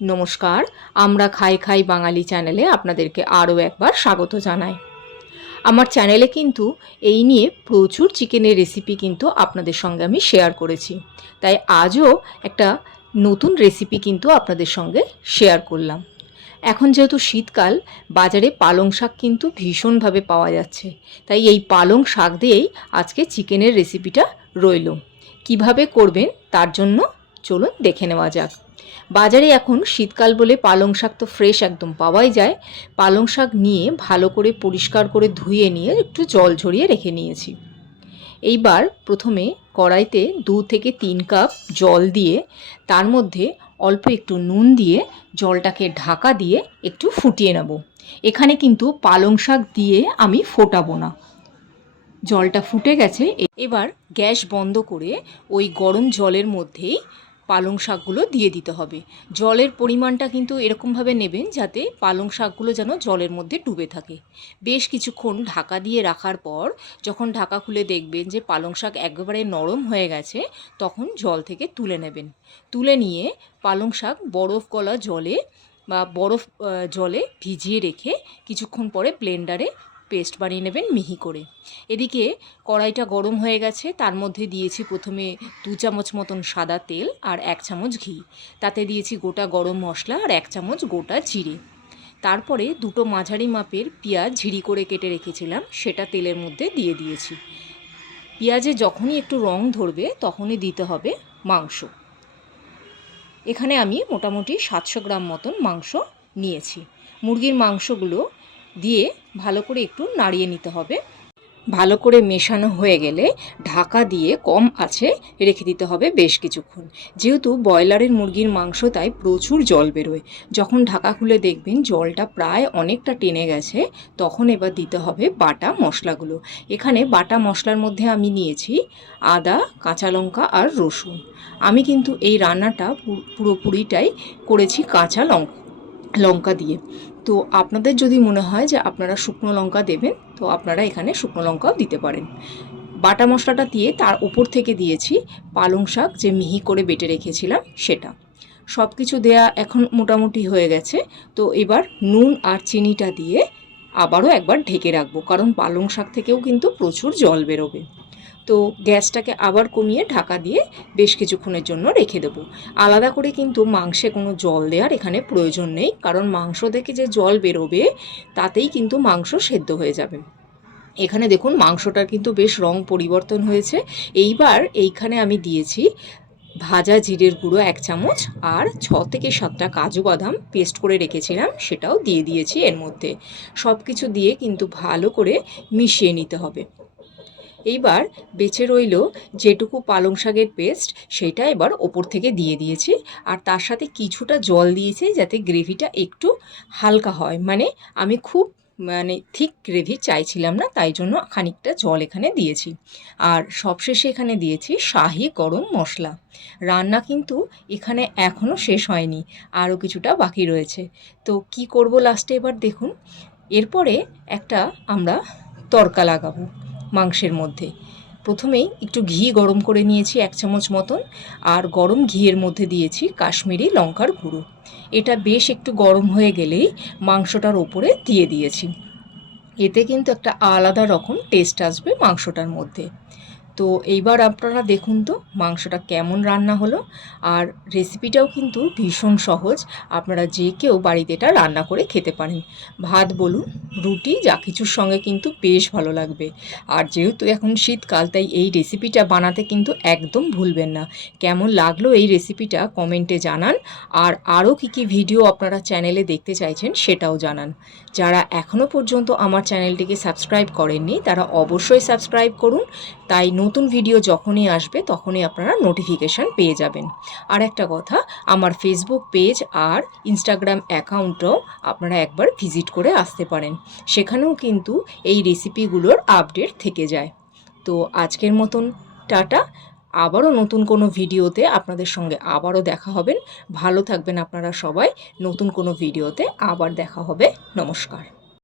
নমস্কার, আমরা খাই খাই বাঙালি চ্যানেলে আপনাদেরকে আরও একবার স্বাগত জানাই। আমার চ্যানেলে কিন্তু এই নিয়ে প্রচুর চিকেনের রেসিপি কিন্তু আপনাদের সঙ্গে আমি শেয়ার করেছি। তাই আজও একটা নতুন রেসিপি কিন্তু আপনাদের সঙ্গে শেয়ার করলাম। এখন যেহেতু শীতকাল, বাজারে পালং শাক কিন্তু ভীষণভাবে পাওয়া যাচ্ছে। তাই এই পালং শাক দিয়েই আজকে চিকেনের রেসিপিটা রইল। কিভাবে করবেন তার জন্য চলুন দেখে নেওয়া যাক। বাজারে এখন শীতকাল বলে পালং শাক তো ফ্রেশ একদম পাওয়াই যায়। পালং শাক নিয়ে ভালো করে পরিষ্কার করে ধুয়ে নিয়ে একটু জল ঝরিয়ে রেখে নিয়েছি। এইবার প্রথমে কড়াইতে 2 থেকে 3 কাপ জল দিয়ে তার মধ্যে অল্প একটু নুন দিয়ে জলটাকে ঢাকা দিয়ে একটু ফুটিয়ে নেব। এখানে কিন্তু পালং শাক দিয়ে আমি ফোটাবো না। জলটা ফুটে গেছে, এবার গ্যাস বন্ধ করে ওই গরম জলের মধ্যেই পালং শাকগুলো দিয়ে দিতে হবে। জলের পরিমাণটা কিন্তু এরকমভাবে নেবেন যাতে পালং শাকগুলো যেন জলের মধ্যে ডুবে থাকে। বেশ কিছুক্ষণ ঢাকা দিয়ে রাখার পর যখন ঢাকা খুলে দেখবেন যে পালং শাক একেবারে নরম হয়ে গেছে, তখন জল থেকে তুলে নেবেন। তুলে নিয়ে পালং শাক বরফ গলা জলে বা বরফ জলে ভিজিয়ে রেখে কিছুক্ষণ পরে ব্লেন্ডারে পেস্ট বানিয়ে নেবেন মিহি করে। এদিকে কড়াইটা গরম হয়ে গেছে, তার মধ্যে দিয়েছি প্রথমে 2 চামচ মতন সাদা তেল আর 1 চামচ ঘি। তাতে দিয়েছি গোটা গরম মশলা আর 1 চামচ গোটা জিরে। তারপরে দুটো মাঝারি মাপের পেঁয়াজ ঝিরি করে কেটে রেখেছিলাম, সেটা তেলের মধ্যে দিয়ে দিয়েছি। পেঁয়াজে যখনই একটু রং ধরবে তখনই দিতে হবে মাংস। এখানে আমি মোটামুটি 700 গ্রাম মতন মাংস নিয়েছি। মুরগির মাংসগুলো দিয়ে ভালো করে একটু নাড়িয়ে নিতে হবে। ভালো করে মেশানো হয়ে গেলে ঢাকা দিয়ে কম আঁচে রেখে দিতে হবে বেশ কিছুক্ষণ। যেহেতু ব্রয়লারের মুরগির মাংস তাই প্রচুর জল বেরোয়। যখন ঢাকা খুলে দেখবেন জলটা প্রায় অনেকটা টেনে গেছে, তখন এবার দিতে হবে বাটা মশলাগুলো। এখানে বাটা মশলার মধ্যে আমি নিয়েছি আদা, কাঁচা লঙ্কা আর রসুন। আমি কিন্তু এই রান্নাটা পুরোপুরিটাই করেছি কাঁচা লঙ্কা দিয়ে। তো আপনাদের যদি মনে হয় যে আপনারা শুকনো লঙ্কা দেবেন, তো আপনারা এখানে শুকনো লঙ্কাও দিতে পারেন। বাটা মশলাটা দিয়ে তার উপর থেকে দিয়েছি পালং শাক যে মিহি করে বেটে রেখেছিলাম সেটা। সব কিছু দেয়া এখন মোটামুটি হয়ে গেছে। তো এবার নুন আর চিনিটা দিয়ে আবারও একবার ঢেকে রাখবো, কারণ পালং শাক থেকেও কিন্তু প্রচুর জল বেরোবে। তো গ্যাসটাকে আবার কমিয়ে ঢাকা দিয়ে বেশ কিছুক্ষণের জন্য রেখে দেবো। আলাদা করে কিন্তু মাংসে কোনো জল দেওয়ার এখানে প্রয়োজন নেই, কারণ মাংস থেকে যে জল বেরোবে তাতেই কিন্তু মাংস সেদ্ধ হয়ে যাবে। এখানে দেখুন মাংসটার কিন্তু বেশ রং পরিবর্তন হয়েছে। এইবার এইখানে আমি দিয়েছি ভাজা জিরের গুঁড়ো 1 চামচ আর 6 থেকে 7টা কাজু বাদাম পেস্ট করে রেখেছিলাম, সেটাও দিয়ে দিয়েছি এর মধ্যে। সব কিছু দিয়ে কিন্তু ভালো করে মিশিয়ে নিতে হবে। এইবার বেঁচে রইল যেটুকু পালং শাকের পেস্ট, সেটা এবার ওপর থেকে দিয়ে দিয়েছি। আর তার সাথে কিছুটা জল দিয়েছি যাতে গ্রেভিটা একটু হালকা হয়। মানে আমি খুব থিক গ্রেভি চাইছিলাম না, তাই জন্য খানিকটা জল এখানে দিয়েছি। আর সবশেষে এখানে দিয়েছি শাহি গরম মশলা। রান্না কিন্তু এখানে এখনও শেষ হয়নি, আরও কিছুটা বাকি রয়েছে। তো কি করব লাস্টে এবার দেখুন। এরপরে একটা আমরা তড়কা লাগাবো মাংসের মধ্যে। প্রথমেই একটু ঘি গরম করে নিয়েছি 1 চামচ মতন, আর গরম ঘিয়ের মধ্যে দিয়েছি কাশ্মীরি লঙ্কার গুঁড়ো। এটা বেশ একটু গরম হয়ে গেলেই মাংসটার ওপরে দিয়ে দিয়েছি। এতে কিন্তু একটা আলাদা রকম টেস্ট আসবে মাংসটার মধ্যে। তো এইবার আপনারা দেখুন তো মাংসটা কেমন রান্না হলো। আর রেসিপিটাও কিন্তু ভীষণ সহজ, আপনারা যে কেউ বাড়িতে এটা রান্না করে খেতে পারেন। ভাত বলুন, রুটি, যা কিছুর সঙ্গে কিন্তু বেশ ভালো লাগবে। আর যেহেতু এখন শীতকাল, তাই এই রেসিপিটা বানাতে কিন্তু একদম ভুলবেন না। কেমন লাগলো এই রেসিপিটা কমেন্টে জানান। আর আরও কী ভিডিও আপনারা চ্যানেলে দেখতে চাইছেন সেটাও জানান। যারা এখনও পর্যন্ত আমার চ্যানেলটিকে সাবস্ক্রাইব করেননি তারা অবশ্যই সাবস্ক্রাইব করুন, তাই নতুন ভিডিও যখনই আসবে তখনই আপনারা নোটিফিকেশান পেয়ে যাবেন। আর একটা কথা, আমার ফেসবুক পেজ আর ইনস্টাগ্রাম অ্যাকাউন্টও আপনারা একবার ভিজিট করে আসতে পারেন। সেখানেও কিন্তু এই রেসিপিগুলোর আপডেট থেকে যায়। তো আজকের মতন টাটা। আবারও নতুন কোনো ভিডিওতে আপনাদের সঙ্গে আবারও দেখা হবেন। ভালো থাকবেন আপনারা সবাই। নতুন কোনো ভিডিওতে আবার দেখা হবে। নমস্কার।